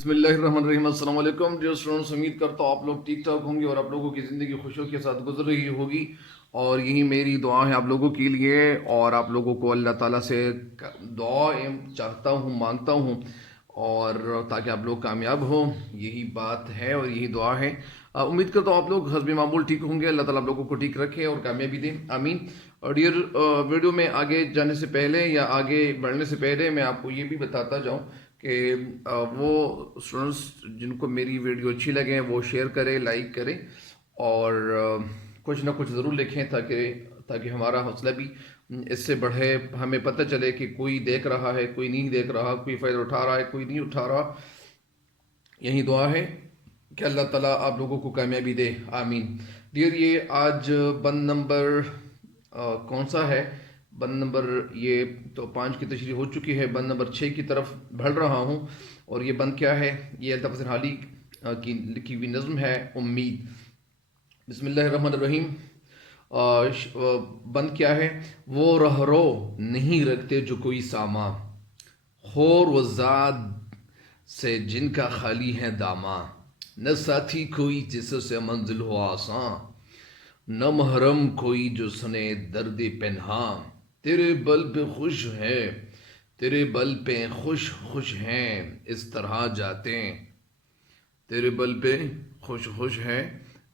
بسم اللہ الرحمن الرحیم۔ السلام علیکم ڈیئر اسٹوڈنٹس، امید کرتا ہوں آپ لوگ ٹھیک ٹھاک ہوں گے اور آپ لوگوں کی زندگی خوشیوں کے ساتھ گزر رہی ہوگی، اور یہی میری دعا ہے آپ لوگوں کے لیے، اور آپ لوگوں کو اللہ تعالیٰ سے دعا چاہتا ہوں، مانگتا ہوں، اور تاکہ آپ لوگ کامیاب ہوں، یہی بات ہے اور یہی دعا ہے۔ امید کرتا ہوں آپ لوگ حسب معمول ٹھیک ہوں گے، اللہ تعالیٰ آپ لوگوں کو ٹھیک رکھے اور کامیابی دیں، آمین۔ اور ڈیئر ویڈیو میں آگے جانے سے پہلے یا آگے بڑھنے سے پہلے میں آپ کو یہ بھی بتاتا جاؤں کہ وہ اسٹوڈنٹس جن کو میری ویڈیو اچھی لگیں وہ شیئر کریں، لائک کریں، اور کچھ نہ کچھ ضرور لکھیں تاکہ ہمارا حوصلہ بھی اس سے بڑھے، ہمیں پتہ چلے کہ کوئی دیکھ رہا ہے، کوئی نہیں دیکھ رہا، کوئی فائدہ اٹھا رہا ہے، کوئی نہیں اٹھا رہا۔ یہی دعا ہے کہ اللہ تعالیٰ آپ لوگوں کو کامیابی دے، آمین۔ ڈیئر یہ آج بند نمبر کون سا ہے؟ بند نمبر یہ تو 5 کی تشریح ہو چکی ہے، بند نمبر 6 کی طرف بڑھ رہا ہوں، اور یہ بند کیا ہے؟ یہ الطاف حسین حالی کی لکھی ہوئی نظم ہے، امید۔ بسم اللہ الرحمن الرحیم۔ بند کیا ہے؟ وہ رہرو نہیں رکھتے جو کوئی ساما، خور و زاد سے جن کا خالی ہے داماں، نہ ساتھی کوئی جس سے منزل ہو آساں، نہ محرم کوئی جو سنے درد پنہاں، تیرے بل پہ خوش ہے، تیرے بل پہ خوش خوش ہیں اس طرح جاتے، تیرے بل پہ خوش خوش ہے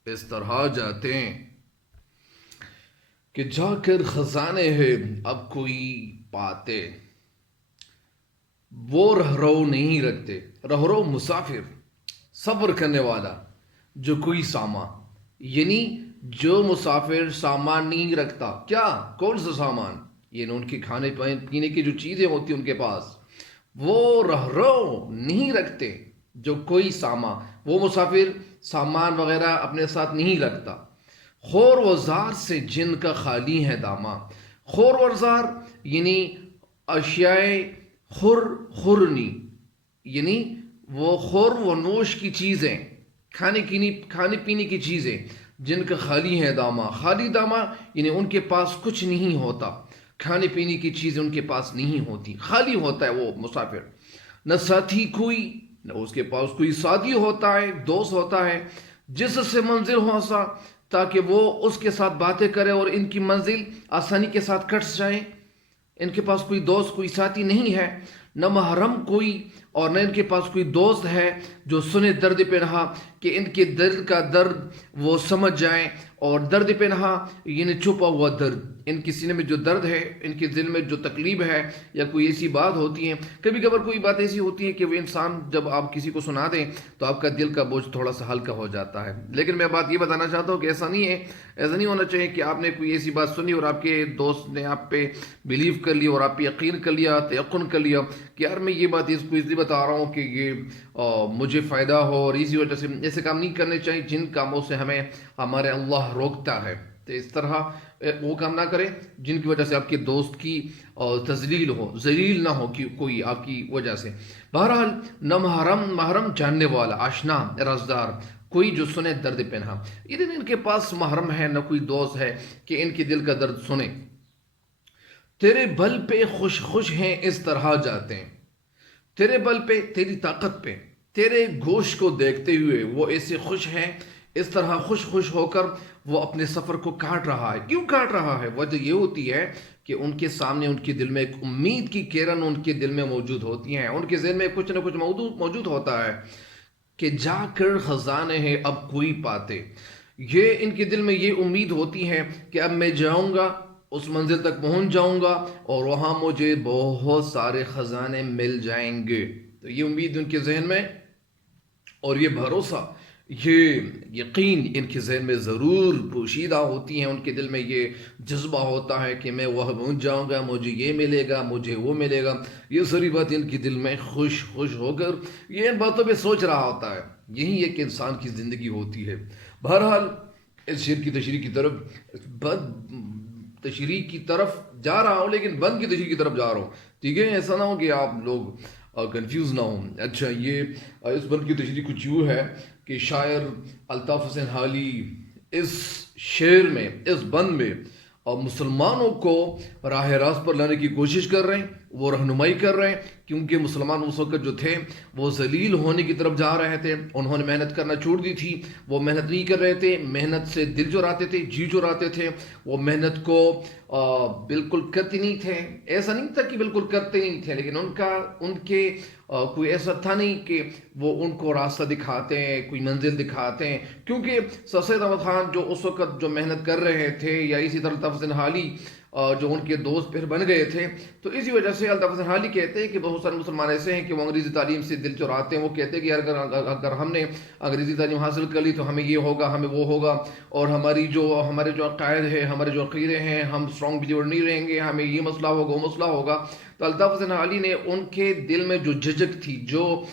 اس طرح جاتے، کہ جا کر خزانے ہیں اب کوئی پاتے، وہ رہرو نہیں رکھتے، رہرو مسافر، سفر کرنے والا، جو کوئی سامان، یعنی جو مسافر سامان نہیں رکھتا، کیا کون سا سامان؟ یعنی ان کے کھانے پینے کی جو چیزیں ہوتی ہیں ان کے پاس، وہ رہرو نہیں رکھتے جو کوئی سامان، وہ مسافر سامان وغیرہ اپنے ساتھ نہیں رکھتا۔ خور و زار سے جن کا خالی ہے داماں، خور و زار یعنی اشیاء خورنی، یعنی وہ خور و نوش کی چیزیں، کھانے پینے کی چیزیں، جن کا خالی ہے داماں، خالی داماں یعنی ان کے پاس کچھ نہیں ہوتا، کھانے پینے کی چیزیں ان کے پاس نہیں ہوتی، خالی ہوتا ہے وہ مسافر۔ نہ ساتھی کوئی، نہ اس کے پاس کوئی ساتھی ہوتا ہے، دوست ہوتا ہے، جس سے منزل ہو سا، تاکہ وہ اس کے ساتھ باتیں کرے اور ان کی منزل آسانی کے ساتھ کٹ جائے۔ ان کے پاس کوئی دوست، کوئی ساتھی نہیں ہے، نہ محرم کوئی، اور نہ ان کے پاس کوئی دوست ہے جو سنے درد پنہا، کہ ان کے دل کا درد وہ سمجھ جائیں، اور درد پنہا یعنی چھپا ہوا درد، ان کے سینے میں جو درد ہے، ان کے دل میں جو تکلیف ہے، یا کوئی ایسی بات ہوتی ہے، کبھی کبھار کوئی بات ایسی ہوتی ہے کہ وہ انسان جب آپ کسی کو سنا دیں تو آپ کا دل کا بوجھ تھوڑا سا ہلکا ہو جاتا ہے، لیکن میں بات یہ بتانا چاہتا ہوں کہ ایسا نہیں ہے، ایسا نہیں ہونا چاہیے کہ آپ نے کوئی ایسی بات سنی اور آپ کے دوست نے آپ پہ بلیو کر لیا اور آپ پہ یقین کر لیا، تیقن کر لیا کہ یار میں یہ بات اس کو اس لیے بتا رہا ہوں کہ یہ مجھے فائدہ ہو، اور اسی وجہ سے ایسے کام نہیں کرنے چاہیے جن کاموں سے ہمیں ہمارے اللہ روکتا ہے۔ تو اس طرح وہ کام نہ کریں جن کی وجہ سے آپ کے دوست کی تذلیل ہو، ذلیل نہ ہو کہ کوئی آپ کی وجہ سے۔ بہرحال نہ محرم جاننے والا، آشنا، رازدار، کوئی جو سنے درد پنہا، ان کے پاس محرم ہے، نہ کوئی دوست ہے کہ ان کے دل کا درد سنے۔ تیرے بل پہ خوش خوش ہیں اس طرح جاتے ہیں، تیرے بل پہ، تیری طاقت پہ، تیرے گوشت کو دیکھتے ہوئے وہ ایسے خوش ہیں، اس طرح خوش خوش ہو کر وہ اپنے سفر کو کاٹ رہا ہے۔ کیوں کاٹ رہا ہے؟ وجہ یہ ہوتی ہے کہ ان کے سامنے، ان کے دل میں ایک امید کی کرن ان کے دل میں موجود ہوتی ہیں، ان کے ذہن میں کچھ نہ کچھ موجود ہوتا ہے کہ جا کر خزانے ہیں اب کوئی پاتے، یہ ان کے دل میں یہ امید ہوتی ہے کہ اب میں جاؤں گا، اس منزل تک پہنچ جاؤں گا، اور وہاں مجھے بہت سارے خزانے مل جائیں گے۔ تو یہ امید ان کے ذہن میں، اور یہ بھروسہ، یہ یقین ان کے ذہن میں ضرور پوشیدہ ہوتی ہیں، ان کے دل میں یہ جذبہ ہوتا ہے کہ میں وہاں پہنچ جاؤں گا، مجھے یہ ملے گا، مجھے وہ ملے گا، یہ ساری بات ان کے دل میں خوش خوش ہو کر یہ ان باتوں پہ سوچ رہا ہوتا ہے۔ یہی ایک انسان کی زندگی ہوتی ہے۔ بہرحال اس شعر کی تشریح کی طرف تشریح کی طرف جا رہا ہوں، لیکن بند کی تشریح کی طرف جا رہا ہوں، ٹھیک ہے؟ ایسا نہ ہو کہ آپ لوگ کنفیوز نہ ہوں۔ اچھا، یہ اس بند کی تشریح کچھ یوں ہے کہ شاعر الطاف حسین حالی اس شعر میں، اس بند میں مسلمانوں کو راہ راست پر لانے کی کوشش کر رہے ہیں، وہ رہنمائی کر رہے ہیں، کیونکہ مسلمان اس وقت جو تھے وہ ذلیل ہونے کی طرف جا رہے تھے، انہوں نے محنت کرنا چھوڑ دی تھی، وہ محنت نہیں کر رہے تھے، محنت سے دل چراتے تھے، جی چراتے تھے، وہ محنت کو بالکل کرتے نہیں تھے، ایسا نہیں تھا کہ بالکل کرتے نہیں تھے، لیکن ان کے کوئی ایسا تھا نہیں کہ وہ ان کو راستہ دکھاتے ہیں، کوئی منزل دکھاتے ہیں، کیونکہ سر سید احمد خان جو اس وقت جو محنت کر رہے تھے، یا اسی طرح الطاف حسین حالی جو ان کے دوست پھر بن گئے تھے، تو اسی وجہ سے الطاف حسین حالی کہتے ہیں کہ بہت سارے مسلمان ایسے ہیں کہ وہ انگریزی تعلیم سے دل چراتے ہیں، وہ کہتے ہیں کہ اگر ہم نے انگریزی تعلیم حاصل کر لی تو ہمیں یہ ہوگا، ہمیں وہ ہوگا، اور ہمارے جو عقائد ہے، ہمارے جو عقیدے ہیں، ہم اسٹرانگ بلیور نہیں رہیں گے، ہمیں یہ مسئلہ ہوگا، وہ مسئلہ ہوگا۔ تو الطاف حسین علی نے ان کے دل میں جو جھجک تھی، جو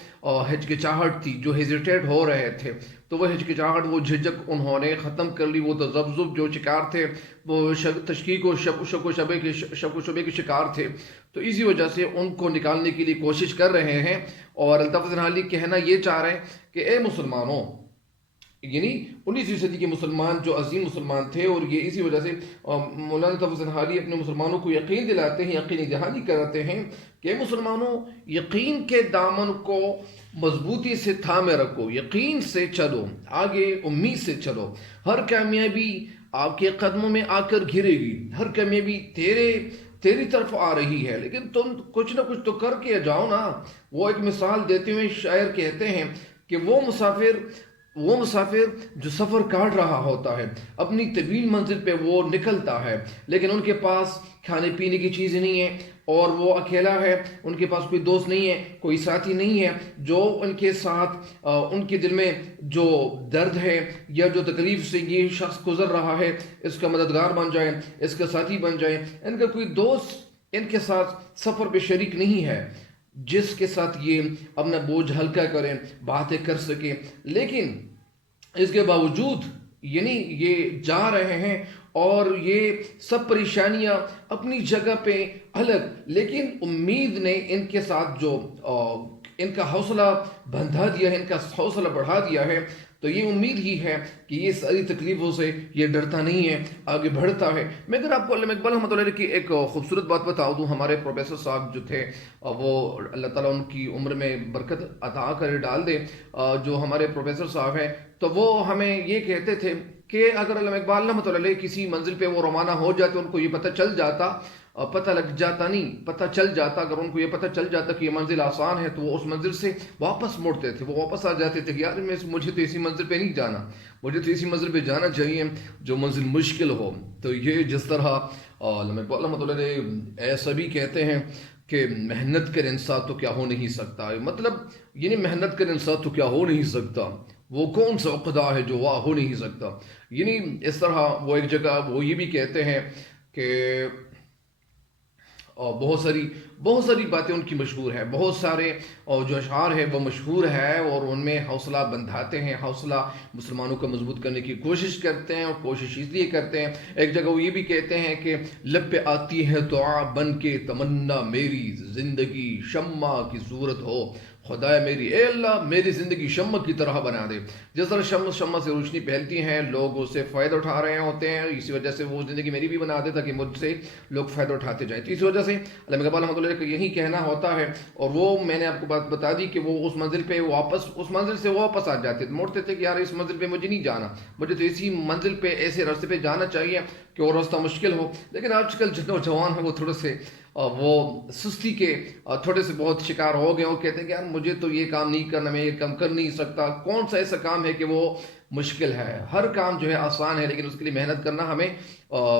ہچکچاہٹ تھی، جو ہیزیٹیٹ ہو رہے تھے، تو وہ ہچکچاہٹ، وہ جھجک انہوں نے ختم کر لی، وہ تذبذب جو شکار تھے، وہ تشکیک و شک و شبے کے شکار تھے، تو اسی وجہ سے ان کو نکالنے کے لیے کوشش کر رہے ہیں۔ اور الطاف حسین علی کہنا یہ چاہ رہے ہیں کہ اے مسلمانوں، یعنی 19ویں صدی کے مسلمان جو عظیم مسلمان تھے، اور یہ اسی وجہ سے مولانا الطاف حسین حالی اپنے مسلمانوں کو یقین دلاتے ہیں، یقین دہانی کراتے ہیں کہ مسلمانوں، یقین کے دامن کو مضبوطی سے تھامے رکھو، یقین سے چلو آگے، امید سے چلو، ہر کامیابی آپ کے قدموں میں آ کر گرے گی، ہر کامیابی تیری طرف آ رہی ہے، لیکن تم کچھ نہ کچھ تو کر کے جاؤ نا۔ وہ ایک مثال دیتے ہوئے شاعر کہتے ہیں کہ وہ مسافر جو سفر کاٹ رہا ہوتا ہے، اپنی طویل منزل پہ وہ نکلتا ہے، لیکن ان کے پاس کھانے پینے کی چیز نہیں ہے، اور وہ اکیلا ہے، ان کے پاس کوئی دوست نہیں ہے، کوئی ساتھی نہیں ہے جو ان کے ساتھ ان کے دل میں جو درد ہے یا جو تکلیف سے یہ شخص گزر رہا ہے، اس کا مددگار بن جائے، اس کا ساتھی بن جائے۔ ان کا کوئی دوست ان کے ساتھ سفر پہ شریک نہیں ہے جس کے ساتھ یہ اپنا بوجھ ہلکا کریں، باتیں کر سکیں، لیکن اس کے باوجود یعنی یہ جا رہے ہیں، اور یہ سب پریشانیاں اپنی جگہ پہ الگ، لیکن امید نے ان کے ساتھ جو ان کا حوصلہ بندھا دیا ہے، ان کا حوصلہ بڑھا دیا ہے، تو یہ امید ہی ہے کہ یہ ساری تکلیفوں سے یہ ڈرتا نہیں ہے، آگے بڑھتا ہے۔ میں اگر آپ کو علامہ اقبال رحمۃ اللہ علیہ کی ایک خوبصورت بات بتا دوں، ہمارے پروفیسر صاحب جو تھے، وہ اللہ تعالیٰ ان کی عمر میں برکت عطا کر ڈال دے، جو ہمارے پروفیسر صاحب ہیں، تو وہ ہمیں یہ کہتے تھے کہ اگر علامہ اقبال رحمۃ اللہ علیہ کسی منزل پہ وہ روانہ ہو جاتے، ان کو یہ پتہ چل جاتا، پتہ لگ جاتا نہیں، پتہ چل جاتا، اگر ان کو یہ پتہ چل جاتا کہ یہ منزل آسان ہے، تو وہ اس منزل سے واپس مڑتے تھے، وہ واپس آ جاتے تھے کہ یار مجھے تو اسی منزل پہ نہیں جانا، مجھے تو اسی منزل پہ جانا چاہیے جو منزل مشکل ہو۔ تو یہ جس طرح علامہ اقبال رحمۃ اللہ علیہ ایسا بھی کہتے ہیں کہ محنت کر انسان تو کیا ہو نہیں سکتا، مطلب یعنی محنت کر انسان تو کیا ہو نہیں سکتا، وہ کون سا عقدہ ہے جو واہ ہو نہیں سکتا، یعنی اس طرح وہ ایک جگہ وہ یہ بھی کہتے ہیں کہ اور بہت ساری باتیں ان کی مشہور ہیں، بہت سارے اور جو اشعار ہیں وہ مشہور ہے، اور ان میں حوصلہ بندھاتے ہیں، حوصلہ مسلمانوں کو مضبوط کرنے کی کوشش کرتے ہیں، اور کوشش اس لیے کرتے ہیں۔ ایک جگہ وہ یہ بھی کہتے ہیں کہ لب پہ آتی ہے دعا بن کے تمنا میری، زندگی شمع کی صورت ہو خدایا میری، اے اللہ میری زندگی شمع کی طرح بنا دے۔ جس طرح شمع سے روشنی پھیلتی ہیں، لوگ اس سے فائدہ اٹھا رہے ہوتے ہیں، اسی وجہ سے وہ زندگی میری بھی بنا دے تاکہ مجھ سے لوگ فائدہ اٹھاتے جائیں۔ تو اسی وجہ سے علامہ اقبال رحمۃ اللہ علیہ کا یہی کہنا ہوتا ہے، اور وہ میں نے آپ کو بات بتا دی کہ وہ اس منزل پہ اس منزل سے واپس آ جاتے تھے، موڑتے تھے کہ یار اس منزل پہ مجھے نہیں جانا، مجھے تو اسی منزل پہ، ایسے راستے پہ جانا چاہیے کہ وہ راستہ مشکل ہو۔ لیکن آج کل جو نوجوان ہیں وہ تھوڑے سے وہ سستی کے تھوڑے سے بہت شکار ہو گئے، وہ کہتے ہیں کہ یار مجھے تو یہ کام نہیں کرنا، میں یہ کام کر نہیں سکتا۔ کون سا ایسا کام ہے کہ وہ مشکل ہے؟ ہر کام جو ہے آسان ہے، لیکن اس کے لیے محنت کرنا ہمیں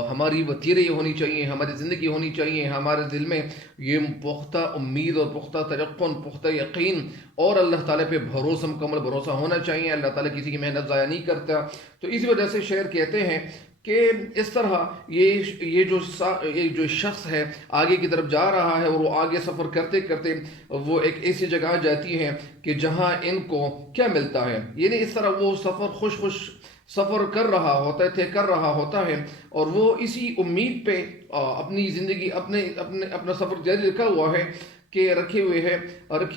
ہماری وتیرے یہ ہونی چاہیے، ہماری زندگی ہونی چاہیے، ہمارے دل میں یہ پختہ امید اور پختہ تیقن، پختہ یقین اور اللہ تعالیٰ پہ بھروسہ، مکمل بھروسہ ہونا چاہیے۔ اللہ تعالیٰ کسی کی محنت ضائع نہیں کرتا۔ تو اسی وجہ سے شاعر کہتے ہیں کہ اس طرح یہ جو شخص ہے آگے کی طرف جا رہا ہے، اور وہ آگے سفر کرتے کرتے وہ ایک ایسی جگہ آ جاتی ہے کہ جہاں ان کو کیا ملتا ہے، یعنی اس طرح وہ سفر خوش سفر کر رہا ہوتا ہے، اور وہ اسی امید پہ اپنی زندگی اپنا سفر جاری رکھا ہوا ہے کہ رکھے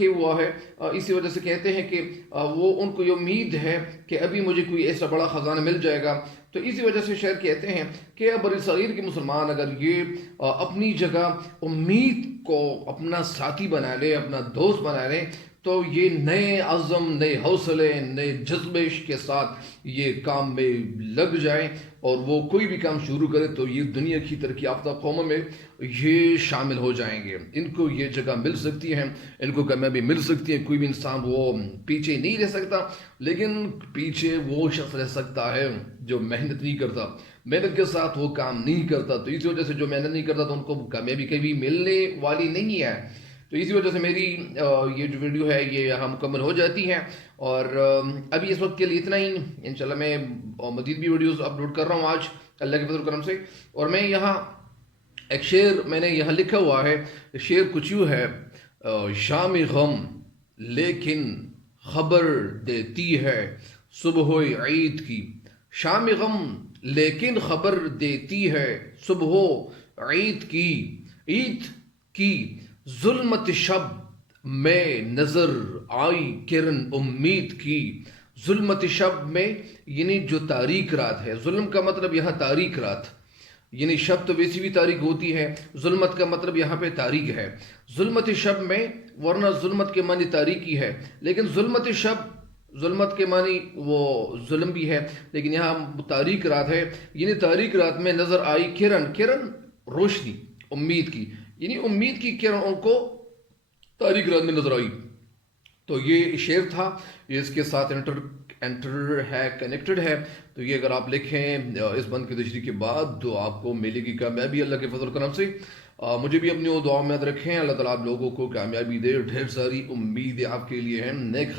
ہوا ہے. اسی وجہ سے کہتے ہیں کہ وہ ان کو یہ امید ہے کہ ابھی مجھے کوئی ایسا بڑا خزانہ مل جائے گا. تو اسی وجہ سے شاعر کہتے ہیں کہ بر صغیر کے مسلمان اگر یہ اپنی جگہ امید کو اپنا ساتھی بنا لے، اپنا دوست بنا لے، تو یہ نئے عزم، نئے حوصلے، نئے جذبے کے ساتھ یہ کام میں لگ جائیں اور وہ کوئی بھی کام شروع کرے تو یہ دنیا کی ترقی یافتہ قوموں میں یہ شامل ہو جائیں گے. ان کو یہ جگہ مل سکتی ہے، ان کو کامیابی مل سکتی ہے. کوئی بھی انسان وہ پیچھے نہیں رہ سکتا، لیکن پیچھے وہ شخص رہ سکتا ہے جو محنت نہیں کرتا، محنت کے ساتھ وہ کام نہیں کرتا. تو اسی وجہ سے جو محنت نہیں کرتا تو ان کو کامیابی کبھی ملنے والی نہیں ہے. تو اسی وجہ سے میری یہ جو ویڈیو ہے یہ یہاں مکمل ہو جاتی ہے. اور ابھی اس وقت کے لیے اتنا ہی. انشاءاللہ میں مزید بھی ویڈیوز اپلوڈ کر رہا ہوں آج اللہ کے فضل و کرم سے. اور میں یہاں ایک شعر میں نے یہاں لکھا ہوا ہے. شعر کچھ یوں ہے: شام غم لیکن خبر دیتی ہے صبح عید کی. شام غم لیکن خبر دیتی ہے صبح عید کی. عید کی ظلمت شب میں نظر آئی کرن امید کی. ظلمت شب میں یعنی جو تاریک رات ہے. ظلم کا مطلب یہاں تاریک رات، یعنی شب تو ویسی بھی تاریک ہوتی ہے، ظلمت کا مطلب یہاں پہ تاریک ہے. ظلمت شب میں، ورنہ ظلمت کے معنی تاریکی ہے، لیکن ظلمت شب، ظلمت کے معنی وہ ظلم بھی ہے، لیکن یہاں تاریک رات ہے. یعنی تاریک رات میں نظر آئی کرن روشنی امید کی، یعنی امید کی کرن ان کو تاریک رات میں نظر آئی. تو یہ شعر تھا، یہ اس کے ساتھ انٹر ہے، کنیکٹڈ ہے. تو یہ اگر آپ لکھیں اس بند کی تشریح کے بعد تو آپ کو ملے گی کامیابی اللہ کے فضل و کرم سے. مجھے بھی اپنی دعا میں یاد رکھیں. اللہ تعالیٰ آپ لوگوں کو کامیابی دے. ڈھیر ساری امیدیں آپ کے لیے ہیں، نیک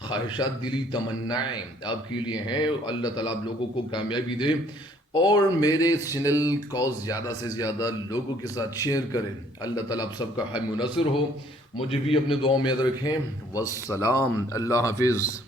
خواہشات دلی تمنائیں آپ کے لیے ہیں. اللہ تعالیٰ آپ لوگوں کو کامیابی دے اور میرے چینل کو زیادہ سے زیادہ لوگوں کے ساتھ شیئر کریں. اللہ تعالیٰ آپ سب کا حامی ناصر ہو. مجھے بھی اپنے دعاؤں میں یاد رکھیں. والسلام، اللہ حافظ.